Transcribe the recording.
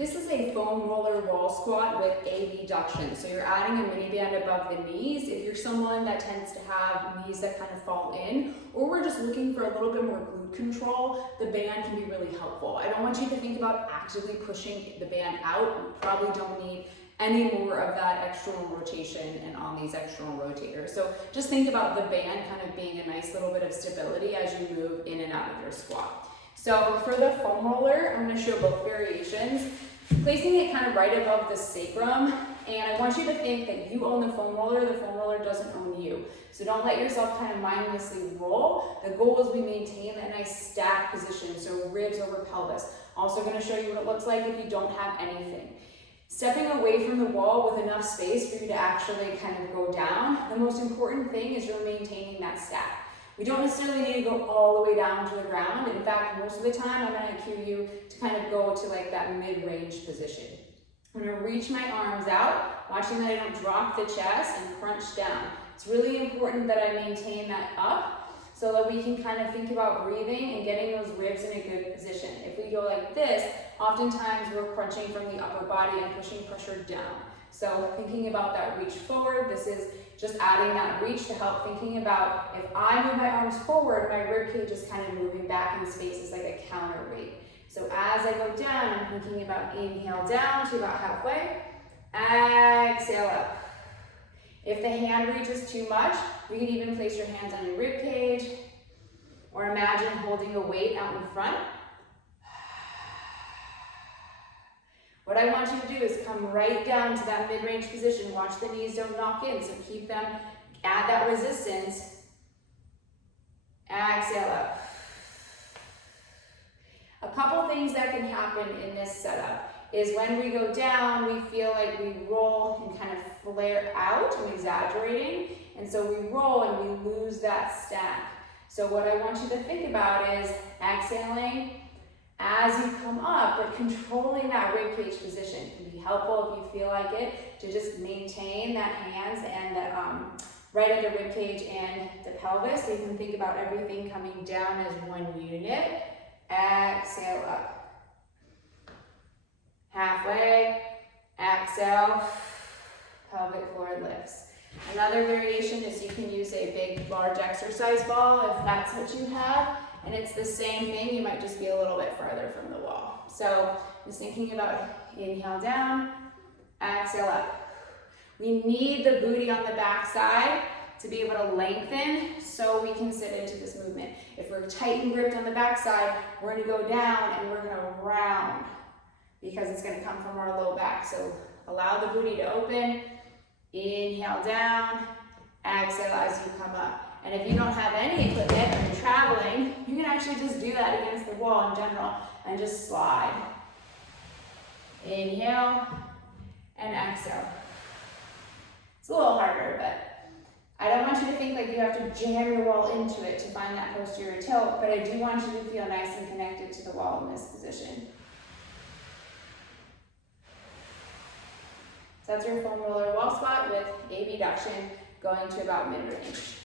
This is a foam roller wall squat with abduction. So you're adding a mini band above the knees. If you're someone that tends to have knees that kind of fall in, or we're just looking for a little bit more glute control, the band can be really helpful. I don't want you to think about actively pushing the band out. You probably don't need any more of that external rotation and on these external rotators. So just think about the band kind of being a nice little bit of stability as you move in and out of your squat. So for the foam roller, I'm going to show both variations, placing it kind of right above the sacrum, and I want you to think that you own the foam roller doesn't own you. So don't let yourself kind of mindlessly roll. The goal is we maintain that nice stack position, so ribs over pelvis. Also going to show you what it looks like if you don't have anything. Stepping away from the wall with enough space for you to actually kind of go down. The most important thing is you're maintaining that stack. We don't necessarily need to go all the way down to the ground. In fact, most of the time, I'm going to cue you to kind of go to like that mid-range position. I'm going to reach my arms out, watching that I don't drop the chest and crunch down. It's really important that I maintain that up so that we can kind of think about breathing and getting those ribs in a good position. If we go like this, oftentimes we're crunching from the upper body and pushing pressure down. So thinking about that reach forward, this is just adding that reach to help thinking about if I move my arms forward, my rib cage is kind of moving back in space. It's like a counterweight. So as I go down, I'm thinking about inhale down to about halfway, exhale up. If the hand reach is too much, you can even place your hands on your rib cage or imagine holding a weight out in front. What I want you to do is come right down to that mid-range position. Watch the knees don't knock in, so keep them, add that resistance. Exhale up. A couple things that can happen in this setup is when we go down, we feel like we roll and kind of flare out. I'm exaggerating. And so we roll and we lose that stack. So what I want you to think about is exhaling as you come up, but controlling that rib cage position. It can be helpful if you feel like it to just maintain that hands and the, right at the rib cage and the pelvis. So you can think about everything coming down as one unit. Exhale up. Halfway, exhale, pelvic floor lifts. Another variation is you can use a big, large exercise ball if that's what you have. And it's the same thing, you might just be a little bit farther from the wall. So just thinking about inhale down, exhale up. We need the booty on the back side to be able to lengthen so we can sit into this movement. If we're tight and gripped on the back side, we're gonna go down and we're gonna round because it's gonna come from our low back. So allow the booty to open, inhale down, exhale as you come up. And if you don't have any equipment or you're traveling, you can actually just do that against the wall in general and just slide. Inhale and exhale. It's a little harder, but I don't want you to think like you have to jam your wall into it to find that posterior tilt, but I do want you to feel nice and connected to the wall in this position. So that's your foam roller wall squat with abduction going to about mid-range.